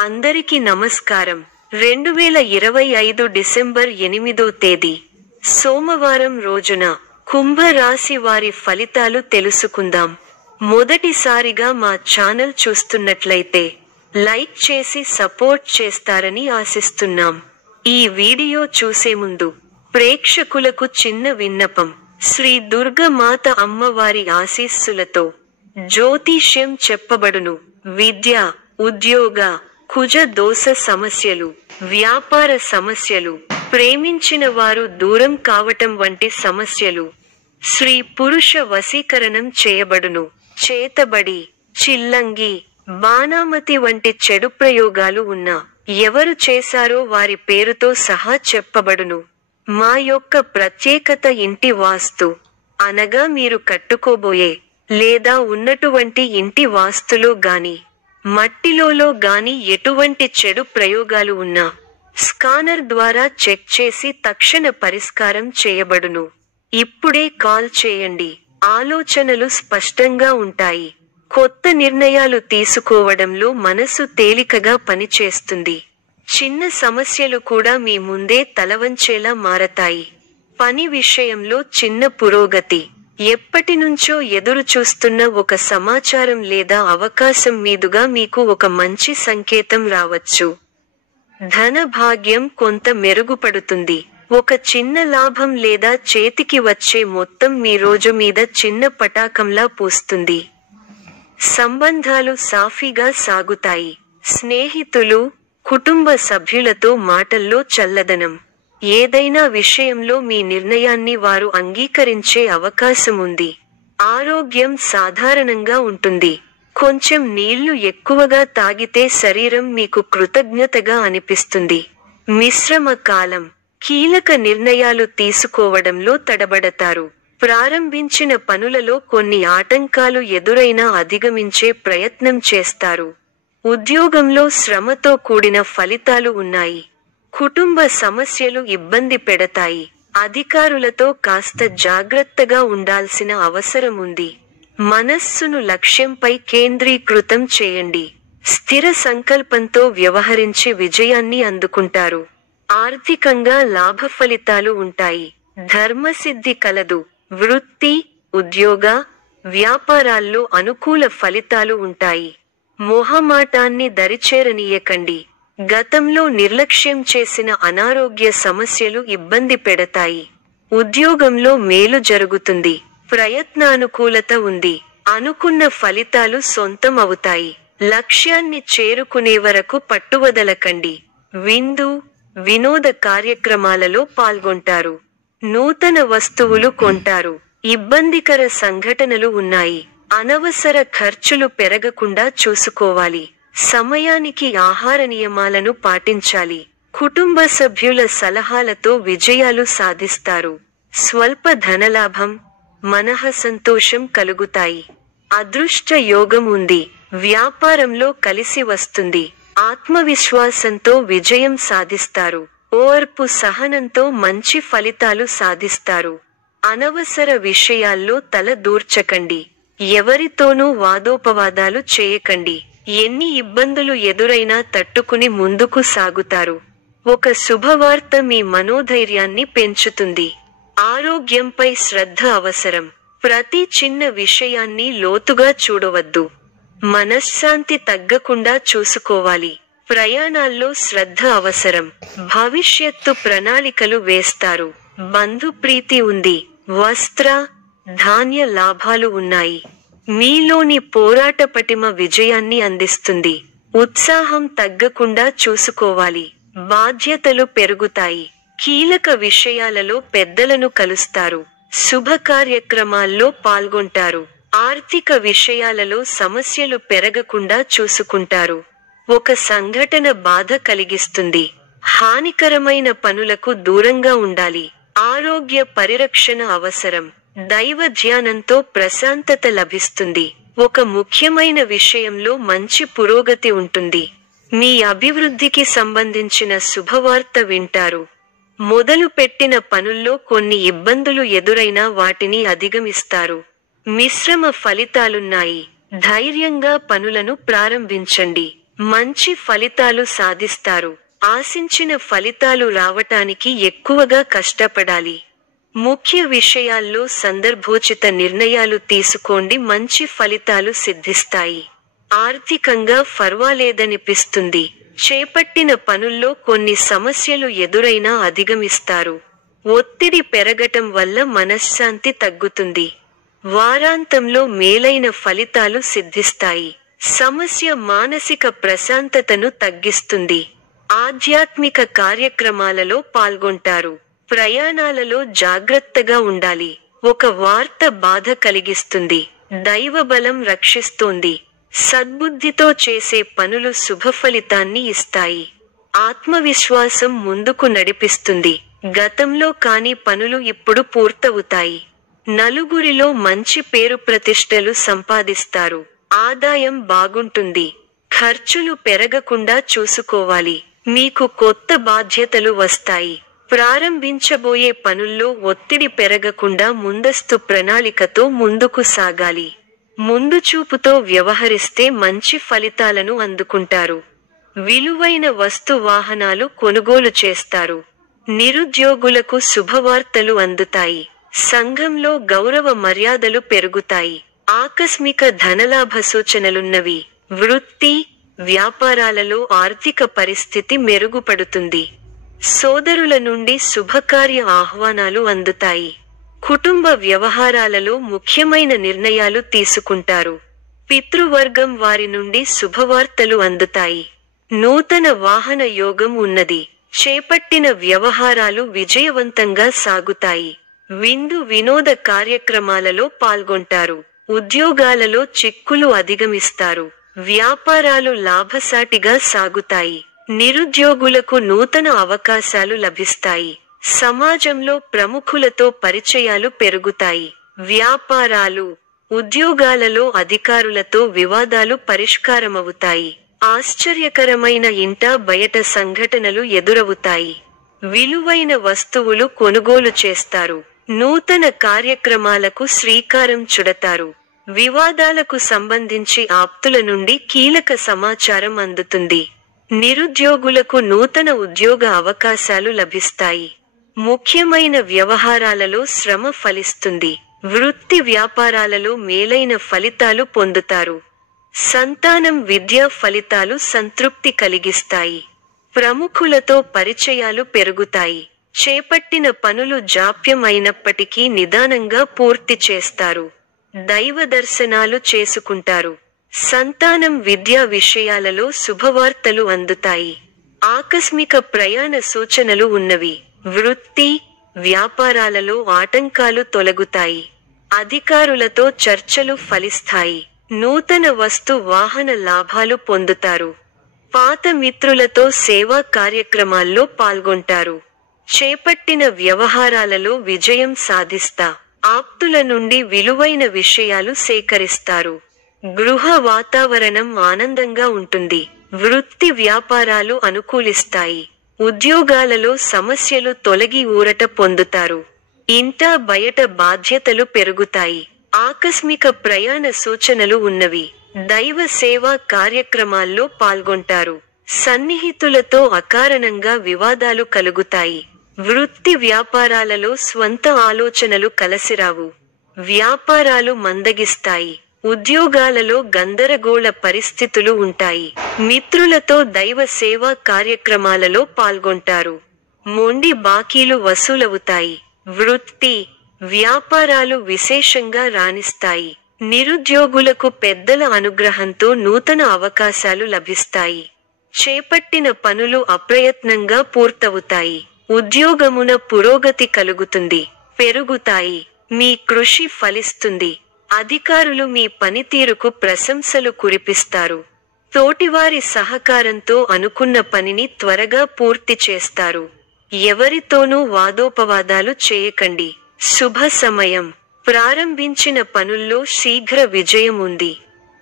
అందరికీ నమస్కారం. 2025 డిసెంబర్ 8వ తేదీ సోమవారం రోజున కుంభ రాశి వారి ఫలితాలు తెలుసుకుందాం. మొదటిసారిగా మా ఛానల్ చూస్తున్నట్లయితే లైక్ చేసి సపోర్ట్ చేస్తారని ఆశిస్తున్నాం. ఈ వీడియో చూసే ముందు ప్రేక్షకులకు చిన్న విన్నపం. శ్రీ దుర్గమాత అమ్మవారి ఆశీస్సులతో జ్యోతిష్యం చెప్పబడును. విద్య, ఉద్యోగ, కుజ దోష సమస్యలు, వ్యాపార సమస్యలు, ప్రేమించిన వారు దూరం కావటం వంటి సమస్యలు, స్త్రీ పురుష వశీకరణం చేయబడును. చేతబడి, చిల్లంగి, బాణామతి వంటి చెడు ప్రయోగాలు ఉన్నా ఎవరు చేశారో వారి పేరుతో సహా చెప్పబడును. మా యొక్క ప్రత్యేకత ఇంటి వాస్తు అనగా మీరు కట్టుకోబోయే లేదా ఉన్నటువంటి ఇంటి వాస్తులో గాని మట్టిలో గాని ఎటువంటి చెడు ప్రయోగాలు ఉన్నా స్కానర్ ద్వారా చెక్ చేసి తక్షణ పరిష్కారం చేయబడును. ఇప్పుడే కాల్ చేయండి. ఆలోచనలు స్పష్టంగా ఉంటాయి. కొత్త నిర్ణయాలు తీసుకోవడంలో మనసు తేలికగా పనిచేస్తుంది. చిన్న సమస్యలు కూడా మీ ముందే తలవంచేలా మారతాయి. పని విషయంలో చిన్న పురోగతి, ఎప్పటినుంచో ఎదురు చూస్తున్న ఒక సమాచారం లేదా అవకాశం మీదుగా మీకు ఒక మంచి సంకేతం రావచ్చు. ధన భాగ్యం కొంత మెరుగుపడుతుంది. ఒక చిన్న లాభం లేదా చేతికి వచ్చే మొత్తం మీ రోజు మీద చిన్న పటాకంలా పూస్తుంది. సంబంధాలు సాఫీగా సాగుతాయి. స్నేహితులు, కుటుంబ సభ్యులతో మాటల్లో చల్లదనం. ఏదైనా విషయంలో మీ నిర్ణయాన్ని వారు అంగీకరించే అవకాశం ఉంది. ఆరోగ్యం సాధారణంగా ఉంటుంది. కొంచెం నీళ్లు ఎక్కువగా తాగితే శరీరం మీకు కృతజ్ఞతగా అనిపిస్తుంది. మిశ్రమ కాలం. కీలక నిర్ణయాలు తీసుకోవడంలో తడబడతారు. ప్రారంభించిన పనులలో కొన్ని ఆటంకాలు ఎదురైనా అధిగమించే ప్రయత్నం చేస్తారు. ఉద్యోగంలో శ్రమతో కూడిన ఫలితాలు ఉన్నాయి. కుటుంబ సమస్యలు ఇబ్బంది పెడతాయి. అధికారులతో కాస్త జాగ్రత్తగా ఉండాల్సిన అవసరం ఉంది. మనస్సును లక్ష్యంపై కేంద్రీకృతం చేయండి. స్థిర సంకల్పంతో వ్యవహరించి విజయాన్ని అందుకుంటారు. ఆర్థికంగా లాభ ఫలితాలు ఉంటాయి. ధర్మసిద్ధి కలదు. వృత్తి, ఉద్యోగ, వ్యాపారాల్లో అనుకూల ఫలితాలు ఉంటాయి. మొహమాటాన్ని దరిచేరనీయకండి. గతంలో నిర్లక్ష్యం చేసిన అనారోగ్య సమస్యలు ఇబ్బంది పెడతాయి. ఉద్యోగంలో మేలు జరుగుతుంది. ప్రయత్నానుకూలత ఉంది. అనుకున్న ఫలితాలు సొంతం అవుతాయి. లక్ష్యాన్ని చేరుకునే వరకు పట్టువదలకండి. విందు, వినోద కార్యక్రమాలలో పాల్గొంటారు. నూతన వస్తువులు కొంటారు. ఇబ్బందికర సంఘటనలు ఉన్నాయి. అనవసర ఖర్చులు పెరగకుండా చూసుకోవాలి. సమయానికి ఆహార నియమాలను పాటించాలి. కుటుంబ సభ్యుల సలహాలతో విజయాలు సాధిస్తారు. స్వల్ప ధనలాభం, మనః సంతోషం కలుగుతాయి. అదృష్ట యోగం ఉంది. వ్యాపారంలో కలిసి వస్తుంది. ఆత్మవిశ్వాసంతో విజయం సాధిస్తారు. ఓర్పు సహనంతో మంచి ఫలితాలు సాధిస్తారు. అనవసర విషయాల్లో తల దూర్చకండి. ఎవరితోనూ వాదోపవాదాలు చేయకండి. ఎన్ని ఇబ్బందులు ఎదురైనా తట్టుకుని ముందుకు సాగుతారు. ఒక శుభవార్త మీ మనోధైర్యాన్ని పెంచుతుంది. ఆరోగ్యంపై శ్రద్ధ అవసరం. ప్రతి చిన్న విషయాన్ని లోతుగా చూడవద్దు. మనశ్శాంతి తగ్గకుండా చూసుకోవాలి. ప్రయాణాల్లో శ్రద్ధ అవసరం. భవిష్యత్తు ప్రణాళికలు వేస్తారు. బంధుప్రీతి ఉంది. వస్త్ర, ధాన్య లాభాలు ఉన్నాయి. మీలోని పోరాట పటిమ విజయాన్ని అందిస్తుంది. ఉత్సాహం తగ్గకుండా చూసుకోవాలి. బాధ్యతలు పెరుగుతాయి. కీలక విషయాలలో పెద్దలను కలుస్తారు. శుభ కార్యక్రమాల్లో పాల్గొంటారు. ఆర్థిక విషయాలలో సమస్యలు పెరగకుండా చూసుకుంటారు. ఒక సంఘటన బాధ కలిగిస్తుంది. హానికరమైన పనులకు దూరంగా ఉండాలి. ఆరోగ్య పరిరక్షణ అవసరం. దైవ ధ్యానంతో ప్రశాంతత లభిస్తుంది. ఒక ముఖ్యమైన విషయంలో మంచి పురోగతి ఉంటుంది. మీ అభివృద్ధికి సంబంధించిన శుభవార్త వింటారు. మొదలుపెట్టిన పనుల్లో కొన్ని ఇబ్బందులు ఎదురైనా వాటిని అధిగమిస్తారు. మిశ్రమ ఫలితాలున్నాయి. ధైర్యంగా పనులను ప్రారంభించండి. మంచి ఫలితాలు సాధిస్తారు. ఆశించిన ఫలితాలు రావటానికి ఎక్కువగా కష్టపడాలి. ముఖ్య విషయాల్లో సందర్భోచిత నిర్ణయాలు తీసుకోండి, మంచి ఫలితాలు సిద్ధిస్తాయి. ఆర్థికంగా ఫర్వాలేదనిపిస్తుంది. చేపట్టిన పనుల్లో కొన్ని సమస్యలు ఎదురైనా అధిగమిస్తారు. ఒత్తిడి పెరగటం వల్ల మనశ్శాంతి తగ్గుతుంది. వారాంతంలో మేలైన ఫలితాలు సిద్ధిస్తాయి. సమస్య మానసిక ప్రశాంతతను తగ్గిస్తుంది. ఆధ్యాత్మిక కార్యక్రమాలలో పాల్గొంటారు. ప్రయాణాలలో జాగ్రత్తగా ఉండాలి. ఒక వార్త బాధ కలిగిస్తుంది. దైవబలం రక్షిస్తోంది. సద్బుద్ధితో చేసే పనులు శుభఫలితాన్ని ఇస్తాయి. ఆత్మవిశ్వాసం ముందుకు నడిపిస్తుంది. గతంలో కాని పనులు ఇప్పుడు పూర్తవుతాయి. నలుగురిలో మంచి పేరు ప్రతిష్టలు సంపాదిస్తారు. ఆదాయం బాగుంటుంది. ఖర్చులు పెరగకుండా చూసుకోవాలి. మీకు కొత్త బాధ్యతలు వస్తాయి. ప్రారంభించబోయే పనుల్లో ఒత్తిడి పెరగకుండా ముందస్తు ప్రణాళికతో ముందుకు సాగాలి. ముందు చూపుతో వ్యవహరిస్తే మంచి ఫలితాలను అందుకుంటారు. విలువైన వస్తు వాహనాలు కొనుగోలు చేస్తారు. నిరుద్యోగులకు శుభవార్తలు అందుతాయి. సంఘంలో గౌరవ మర్యాదలు పెరుగుతాయి. ఆకస్మిక ధనలాభ సూచనలున్నవి. వృత్తి, వ్యాపారాలలో ఆర్థిక పరిస్థితి మెరుగుపడుతుంది. సోదరుల నుండి శుభకార్య ఆహ్వానాలు అందుతాయి. కుటుంబ వ్యవహారాలలో ముఖ్యమైన నిర్ణయాలు తీసుకుంటారు. పితృవర్గం వారి నుండి శుభవార్తలు అందుతాయి. నూతన వాహన యోగం ఉన్నది. చేపట్టిన వ్యవహారాలు విజయవంతంగా సాగుతాయి. విందు వినోద కార్యక్రమాలలో పాల్గొంటారు. ఉద్యోగాలలో చిక్కులు అధిగమిస్తారు. వ్యాపారాలు లాభసాటిగా సాగుతాయి. నిరుద్యోగులకు నూతన అవకాశాలు లభిస్తాయి. సమాజంలో ప్రముఖులతో పరిచయాలు పెరుగుతాయి. వ్యాపారాలు, ఉద్యోగాలలో అధికారులతో వివాదాలు పరిష్కారమవుతాయి. ఆశ్చర్యకరమైన ఇంట బయట సంఘటనలు ఎదురవుతాయి. విలువైన వస్తువులు కొనుగోలు చేస్తారు. నూతన కార్యక్రమాలకు శ్రీకారం చుడతారు. వివాదాలకు సంబంధించి ఆప్తుల నుండి కీలక సమాచారం అందుతుంది. నిరుద్యోగులకు నూతన ఉద్యోగ అవకాశాలు లభిస్తాయి. ముఖ్యమైన వ్యవహారాలలో శ్రమ ఫలిస్తుంది. వృత్తి వ్యాపారాలలో మేలైన ఫలితాలు పొందుతారు. సంతానం విద్యా ఫలితాలు సంతృప్తి కలిగిస్తాయి. ప్రముఖులతో పరిచయాలు పెరుగుతాయి. చేపట్టిన పనులు జాప్యం అయినప్పటికీ నిదానంగా పూర్తి చేస్తారు. దైవ దర్శనాలు చేసుకుంటారు. సంతానం విద్యా విషయాలలో శుభవార్తలు అందుతాయి. ఆకస్మిక ప్రయాణ సూచనలు ఉన్నవి. వృత్తి, వ్యాపారాలలో ఆటంకాలు తొలగుతాయి. అధికారులతో చర్చలు ఫలిస్తాయి. నూతన వస్తు వాహన లాభాలు పొందుతారు. పాత మిత్రులతో సేవా కార్యక్రమాల్లో పాల్గొంటారు. చేపట్టిన వ్యవహారాలలో విజయం సాధిస్తా. ఆప్తుల నుండి విలువైన విషయాలు సేకరిస్తారు. గృహ వాతావరణం ఆనందంగా ఉంటుంది. వృత్తి వ్యాపారాలు అనుకూలిస్తాయి. ఉద్యోగాలలో సమస్యలు తొలగి ఊరట పొందుతారు. ఇంట బయట బాధ్యతలు పెరుగుతాయి. ఆకస్మిక ప్రయాణ సూచనలు ఉన్నవి. దైవ సేవా కార్యక్రమాల్లో పాల్గొంటారు. సన్నిహితులతో అకారణంగా వివాదాలు కలుగుతాయి. వృత్తి వ్యాపారాలలో స్వంత ఆలోచనలు కలసిరావు. వ్యాపారాలు మందగిస్తాయి. ఉద్యోగాలలో గందరగోళ పరిస్థితులు ఉంటాయి. మిత్రులతో దైవ సేవా కార్యక్రమాలలో పాల్గొంటారు. మొండి బాకీలు వసూలవుతాయి. వృత్తి, వ్యాపారాలు విశేషంగా రాణిస్తాయి. నిరుద్యోగులకు పెద్దల అనుగ్రహంతో నూతన అవకాశాలు లభిస్తాయి. చేపట్టిన పనులు అప్రయత్నంగా పూర్తవుతాయి. ఉద్యోగమున పురోగతి కలుగుతుంది. పెరుగుతాయి. మీ కృషి ఫలిస్తుంది. అధికారులు మీ పనితీరుకు ప్రశంసలు కురిపిస్తారు. తోటివారి సహకారంతో అనుకున్న పనిని త్వరగా పూర్తి చేస్తారు. ఎవరితోనూ వాదోపవాదాలు చేయకండి. శుభ సమయం. ప్రారంభించిన పనుల్లో శీఘ్ర విజయం ఉంది.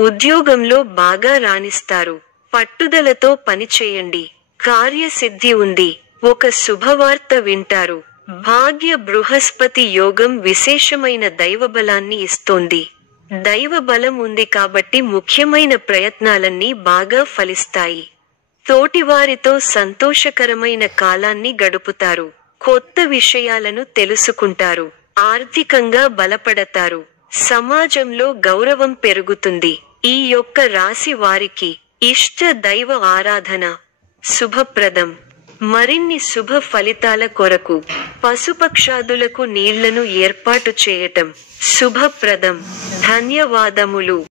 ఉద్యోగంలో బాగా రాణిస్తారు. పట్టుదలతో పనిచేయండి. కార్యసిద్ధి ఉంది. ఒక శుభవార్త వింటారు. భాగ్య బృహస్పతి యోగం విశేషమైన దైవబలాన్ని ఇస్తోంది. దైవ బలం ఉంది కాబట్టి ముఖ్యమైన ప్రయత్నాలన్నీ బాగా ఫలిస్తాయి. తోటివారితో సంతోషకరమైన కాలాన్ని గడుపుతారు. కొత్త విషయాలను తెలుసుకుంటారు. ఆర్థికంగా బలపడతారు. సమాజంలో గౌరవం పెరుగుతుంది. ఈ యొక్క రాశి వారికి ఇష్ట దైవ ఆరాధన శుభప్రదం. మరిన్ని శుభ ఫలితాల కొరకు పశుపక్షాదులకు నీళ్లను ఏర్పాటు చేయటం శుభప్రదం. ధన్యవాదములు.